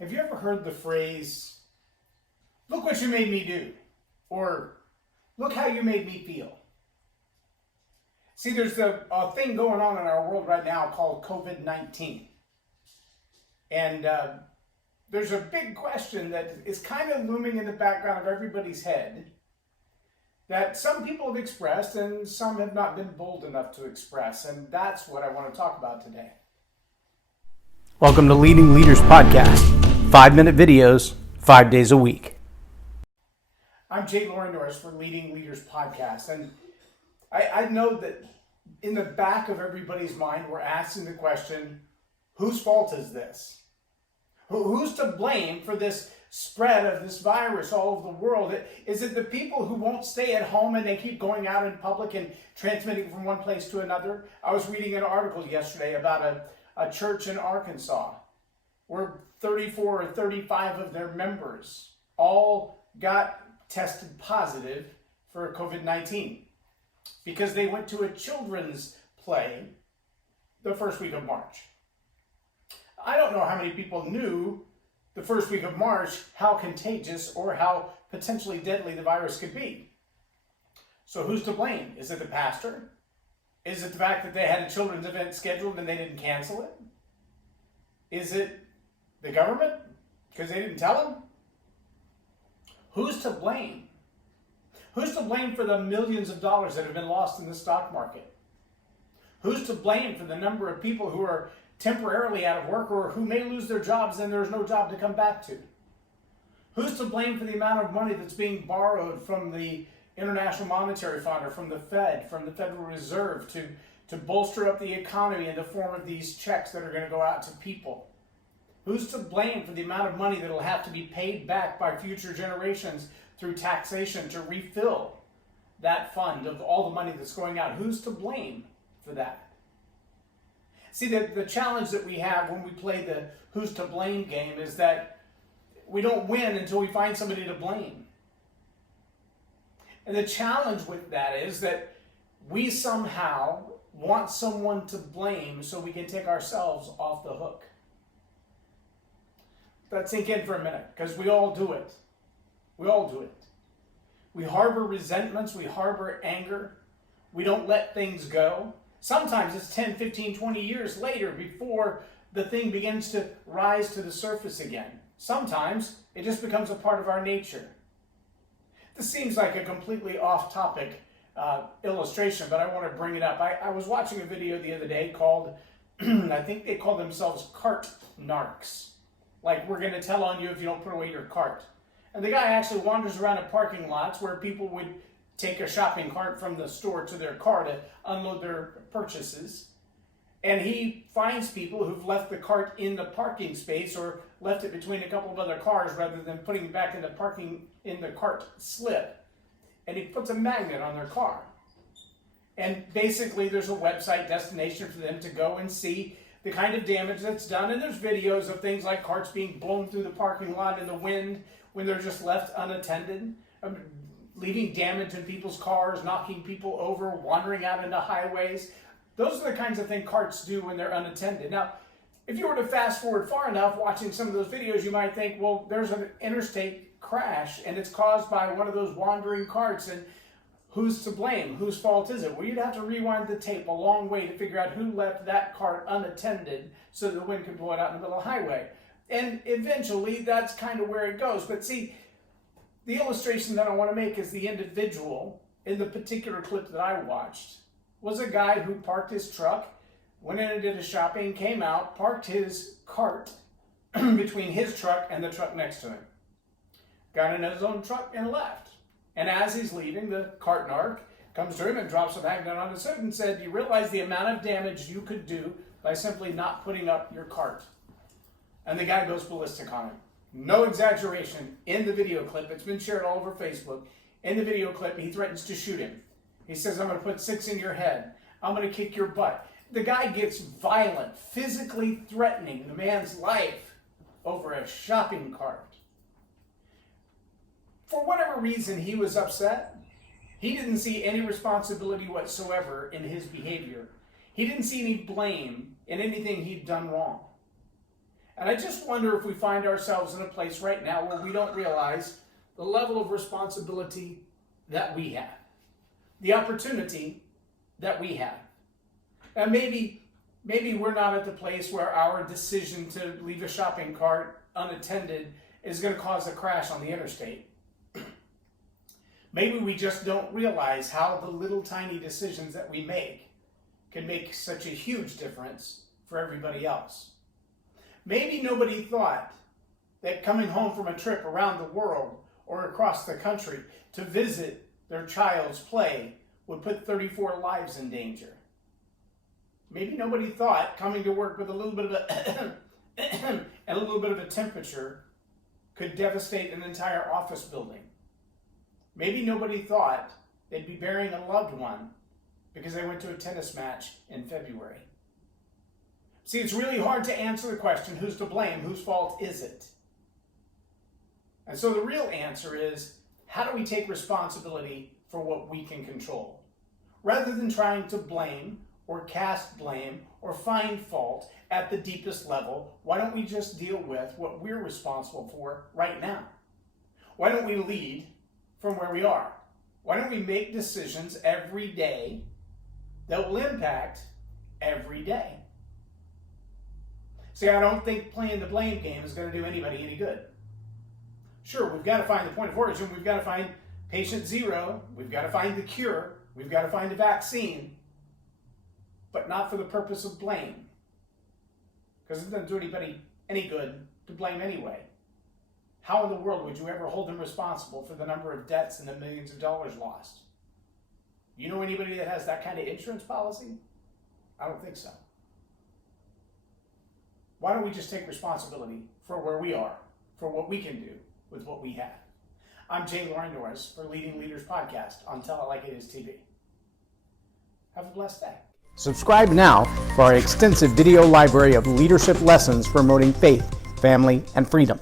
Have you ever heard the phrase, look what you made me do, or look how you made me feel? See, there's a thing going on in our world right now called COVID-19. And there's a big question that is kind of looming in the background of everybody's head that some people have expressed and some have not been bold enough to express. And that's what I want to talk about today. Welcome to Leading Leaders Podcast, 5-minute videos, 5 days a week. I'm Loren Norris for Leading Leaders Podcast. And I know that in the back of everybody's mind, we're asking the question, whose fault is this? Who's to blame for this spread of this virus all over the world? Is it the people who won't stay at home and they keep going out in public and transmitting from one place to another? I was reading an article yesterday about a church in Arkansas where 34 or 35 of their members all got tested positive for COVID-19 because they went to a children's play the first week of March. I don't know how many people knew the first week of March how contagious or how potentially deadly the virus could be. So who's to blame? Is it the pastor? Is it the fact that they had a children's event scheduled and they didn't cancel it? Is it the government because they didn't tell them? Who's to blame? Who's to blame for the millions of dollars that have been lost in the stock market? Who's to blame for the number of people who are temporarily out of work or who may lose their jobs and there's no job to come back to? Who's to blame for the amount of money that's being borrowed from the International Monetary Fund or from the Fed, from the Federal Reserve to bolster up the economy in the form of these checks that are going to go out to people? Who's to blame for the amount of money that will have to be paid back by future generations through taxation to refill that fund of all the money that's going out? Who's to blame for that? See, the challenge that we have when we play the who's to blame game is that we don't win until we find somebody to blame. And the challenge with that is that we somehow want someone to blame so we can take ourselves off the hook. Let's sink in for a minute, because we all do it. We all do it. We harbor resentments, we harbor anger, we don't let things go. Sometimes it's 10, 15, 20 years later before the thing begins to rise to the surface again. Sometimes it just becomes a part of our nature. This seems like a completely off-topic illustration, but I want to bring it up. I was watching a video the other day called, I think they call themselves cart narcs. Like, we're going to tell on you if you don't put away your cart. And the guy actually wanders around in parking lots where people would take a shopping cart from the store to their car to unload their purchases. And he finds people who've left the cart in the parking space or left it between a couple of other cars rather than putting it back in the cart slip. And he puts a magnet on their car. And basically there's a website destination for them to go and see the kind of damage that's done. And there's videos of things like carts being blown through the parking lot in the wind when they're just left unattended, leaving damage in people's cars, knocking people over, wandering out into highways. Those are the kinds of things carts do when they're unattended. Now, if you were to fast forward far enough watching some of those videos, you might think, well, there's an interstate crash and it's caused by one of those wandering carts, and who's to blame? Whose fault is it? Well, you'd have to rewind the tape a long way to figure out who left that cart unattended so the wind could blow it out in the middle of the highway. And eventually, that's kind of where it goes. But see, the illustration that I want to make is the individual in the particular clip that I watched was a guy who parked his truck, went in and did his shopping, came out, parked his cart between his truck and the truck next to him, got in his own truck and left. And as he's leaving, the cart narc comes to him and drops a magnet on his hood and said, "Do you realize the amount of damage you could do by simply not putting up your cart?" And the guy goes ballistic on him. No exaggeration. In the video clip, it's been shared all over Facebook. In the video clip, he threatens to shoot him. He says, "I'm going to put 6 in your head. I'm going to kick your butt." The guy gets violent, physically threatening the man's life over a shopping cart. For whatever reason he was upset, he didn't see any responsibility whatsoever in his behavior. He didn't see any blame in anything he'd done wrong. And I just wonder if we find ourselves in a place right now where we don't realize the level of responsibility that we have, the opportunity that we have. And maybe we're not at the place where our decision to leave a shopping cart unattended is going to cause a crash on the interstate. Maybe we just don't realize how the little tiny decisions that we make can make such a huge difference for everybody else. Maybe nobody thought that coming home from a trip around the world or across the country to visit their child's play would put 34 lives in danger. Maybe nobody thought coming to work with a little bit of a and a little bit of a temperature could devastate an entire office building. Maybe nobody thought they'd be burying a loved one because they went to a tennis match in February. See, it's really hard to answer the question, who's to blame? Whose fault is it? And so the real answer is, how do we take responsibility for what we can control? Rather than trying to blame or cast blame or find fault at the deepest level, why don't we just deal with what we're responsible for right now? Why don't we lead from where we are? Why don't we make decisions every day that will impact every day? See, I don't think playing the blame game is going to do anybody any good. Sure, we've got to find the point of origin. We've got to find patient zero. We've got to find the cure. We've got to find a vaccine. But not for the purpose of blame. Because it doesn't do anybody any good to blame anyway. How in the world would you ever hold them responsible for the number of deaths and the millions of dollars lost? You know anybody that has that kind of insurance policy? I don't think so. Why don't we just take responsibility for where we are, for what we can do with what we have? I'm Loren Norris for Leading Leaders Podcast on Tell It Like It Is TV. Have a blessed day. Subscribe now for our extensive video library of leadership lessons promoting faith, family, and freedom.